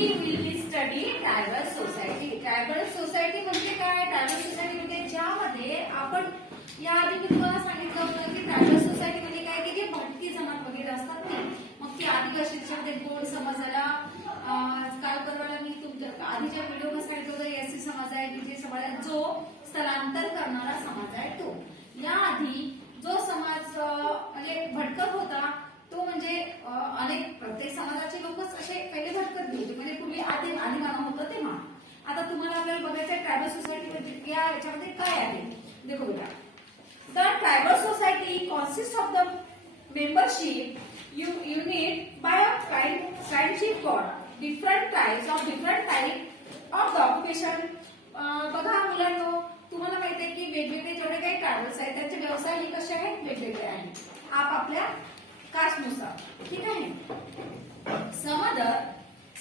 will be study tribal society. Tribal society म्हणजे काय? Tribal society म्हणजे ज्यामध्ये आपण याआधी मी तुम्हाला सांगितलं होतं की ट्रायबल सोसायटी म्हणजे काय की जे भटकी जमात वगैरे असतात ती. मग ती आदिवासीमध्ये गोंड समाज आला. काल परवाला मी तुमच्या आधीच्या व्हिडिओमध्ये सांगितलं होतं एससी समाज आहे, बीसी समाज आहे, जो स्थलांतर करणारा समाज आहे तो. याआधी जो समाज म्हणजे भटकत होता तो म्हणजे अनेक प्रत्येक समाजाचे लोकच असे पहिले भटकत होते म्हणजे पूर्वी आधी मानव होतं तेव्हा. आता तुम्हाला आपल्याला बघायचं ट्रायबल सोसायटी या याच्यामध्ये काय आहे. देखो बेटा, the tribal society consist of the membership unit by a kindship god, different tribes of different type of the occupation. बघा मुलांनो, तुम्हाला माहिती आहे की वेगवेगळे जेवढे काही ट्रायबल्स आहेत त्यांचे व्यवसाय हे कसे आहेत वेगवेगळे आहेत आपापल्या कास्टनुसार. ठीक आहे.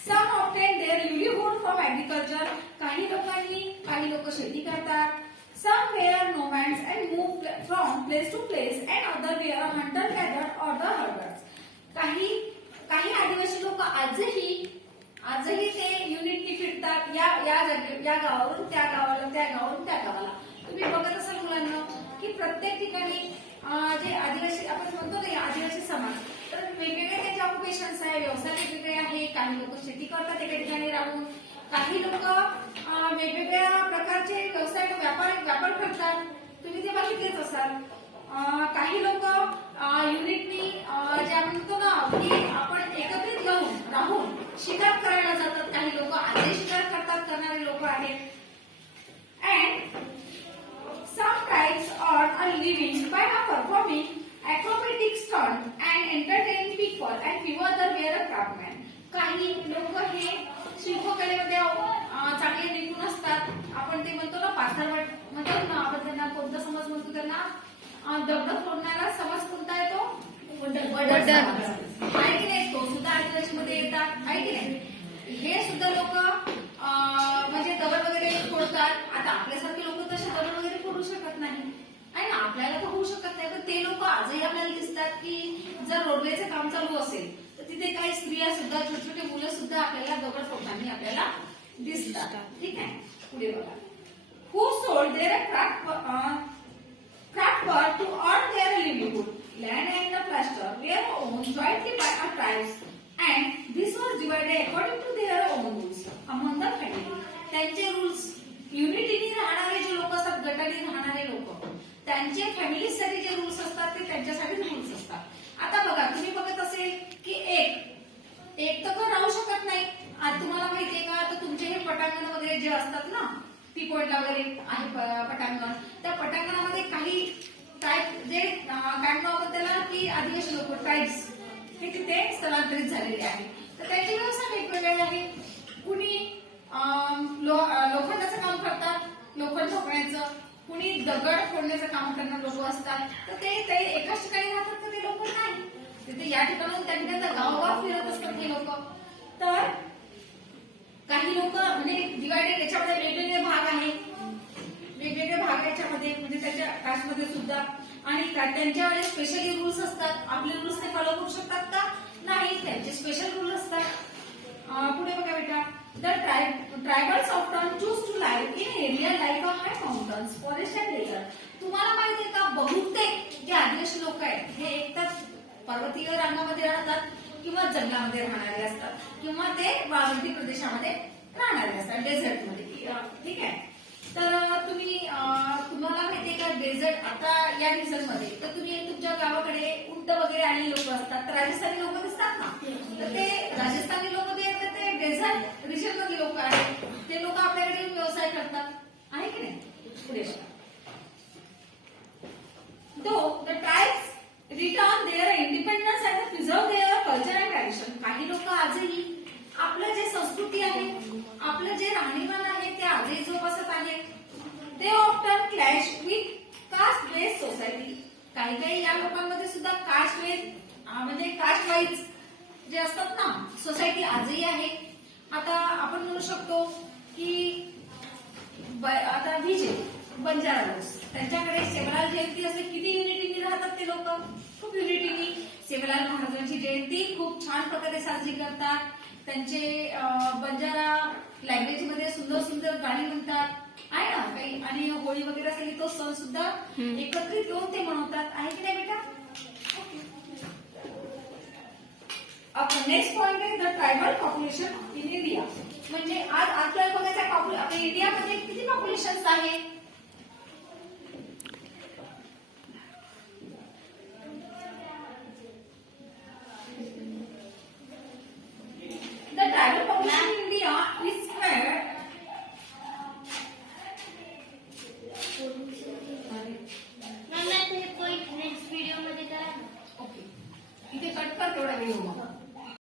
some obtain their livelihood from agriculture. काही लोक शेती करतात. Some were nomads and moved from place to place and other were hunter gatherer or the herders. काही आदिवासी लोक आजही ते युनिटली फिरतात या गावावरून त्या गावाला, त्या गावावरून त्या गावाला. तुम्ही बघत असाल मुलांना की प्रत्येक ठिकाणी जे आदिवासी आपण म्हणतो ना आदिवासी समाज, तर वेगवेगळे त्यांचे ऑक्युपेशन्स आहे, व्यवसाय वेगवेगळे आहे. काही लोक शेती करतात एका ठिकाणी राहून, काही लोक वेगवेगळ्या प्रकारचे व्यवसाय व्यापार करतात. तुम्ही ते बघितलेच असाल. काही लोक युनिटनी ज्या म्हणतो ना की आपण एकत्रित राहून शिकार करायला जातात. काही लोक आजही शिकार करणारे लोक आहेत. And some tribes earn a living by performing acrobatic stunt and entertaining people, and few other were craftsmen. काही लोक हे शिल्पकलेमध्ये चांगले निपुण असतात. आपण ते म्हणतो ना पाथरवट म्हणतो ना, आपण त्यांना कोणता समाज म्हणतो, त्यांना दगड फोडणारा समाज कोणता आहे तो? वडर समाज आहे की नाही? तो सुद्धा आदिवासीमध्ये येतात आहे की नाही? हे सुद्धा लोक म्हणजे दगड वगैरे फोडतात. आता आपल्यासारखे लोक तसे दगड वगैरे फोडू शकत नाही आहे ना, आपल्याला तर होऊ शकत नाही. पण ते लोक आजही आपल्याला दिसतात की जर रोडवेचं काम चालू असेल तर तिथे काही स्त्रिया सुद्धा, छोटे छोटे मुलं सुद्धा आपल्याला दगड फोडताना आपल्याला दिसतात. ठीक आहे. पुढे बघा. Who sold their craft work to earn their livelihood. Land and the plaster were owned jointly by our tribes, and this was divided according to their own rules among the family. त्यांचे rules, युनिटीने राहणारे जे लोक असतात, गटाने राहणारे लोक, त्यांचे फॅमिलीसाठी जे रूल्स असतात ते त्यांच्यासाठी रूल्स असतात. आता बघा, तुम्ही बघत असेल की एक तर कोण राहू शकत नाही. आज तुम्हाला माहितीये का, तर तुमचे हे पटांगण वगैरे जे असतात ना, टी पॉइंटला वगैरे आहे पटांगण, त्या पटांगणामध्ये काही ट्राईब जे काय म्हणतो त्याला की आदिवासी लोक ट्राईब्स हे तिथे स्थलांतरित झालेले आहेत. तर त्यांचे व्यवसाय वेगवेगळे आहेत. कुणी लोखंडाचं काम करतात, लोखंड ठोकण्याचं, कुणी दगड फोडण्याचं काम करणारे लोक असतात. तर ते एकाच ठिकाणी राहतात तर ते लोक नाही, तिथे या ठिकाणून त्या ठिकाणी गावोगाव फिरत असतात हे लोक. तर काही लोक म्हणजे डिवायडेड, याच्यामध्ये वेगवेगळे भाग आहे, वेगवेगळे भाग याच्यामध्ये म्हणजे त्याच्या कास्टमध्ये सुद्धा. आणि त्यांच्याकडे स्पेशली रूल्स असतात. आपले रूल्स ते फॉलो करू शकतात का? नाही, त्यांचे स्पेशल रूल असतात. पुढे बघा बेटा, the tribals often choose to live in area like of high mountains, forest and desert. तुम्हाला माहिती आहे का, बहुतेक जे आदिवासी लोक आहेत हे एकतर पर्वतीय रांगामध्ये राहतात किंवा जंगलामध्ये राहणारे असतात किंवा ते वाळवंटी प्रदेशामध्ये राहणारे असतात, डेझर्टमध्ये. ठीक आहे. तर तुम्हाला माहितीये का डेझर्ट, आता या रिजनमध्ये तर तुम्ही तुमच्या गावाकडे उंट वगैरे आणि लोक असतात, तर राजस्थानी लोक दिसतात ना, तर ते राजस्थानी लोक जे आहेत ते डेझर्ट रिजन मधले लोक आहेत. ते लोक आपल्याकडे व्यवसाय करतात आहे की नाही? पुढे बघा. Though the tribes retain their independence and preserve their culture and tradition. काही लोक आजही आपलं जे संस्कृती आहे, आपलं जे राहणीमान आहे ते आजही जोपासत आहेत. They often clash with caste based society. काही या लोकांमध्ये सुद्धा कास्ट म्हणजे कास्ट वाईज जे असतात ना सोसायटी आजही आहे. आता आपण म्हणू शकतो की आता विजय बंजारा लोक, त्यांच्याकडे सेवालाल जयंती असते. किती युनिटीनी राहतात ते लोक, खूप युनिटीनी. सेवालाल महाराजांची जयंती खूप छान प्रकारे साजरी करतात. त्यांचे बंजारा लँग्वेज मध्ये सुंदर सुंदर गाणी म्हणतात आहे ना काही, आणि होळी वगैरे असेल तो सण सुद्धा एकत्रित येऊन ते मनवतात, आहे की नाही बेटा? नेक्स्ट पॉइंट आहे the tribal population in India. म्हणजे आज आपल्याला बघायचं आपल्या इंडियामध्ये किती पॉप्युलेशन आहे?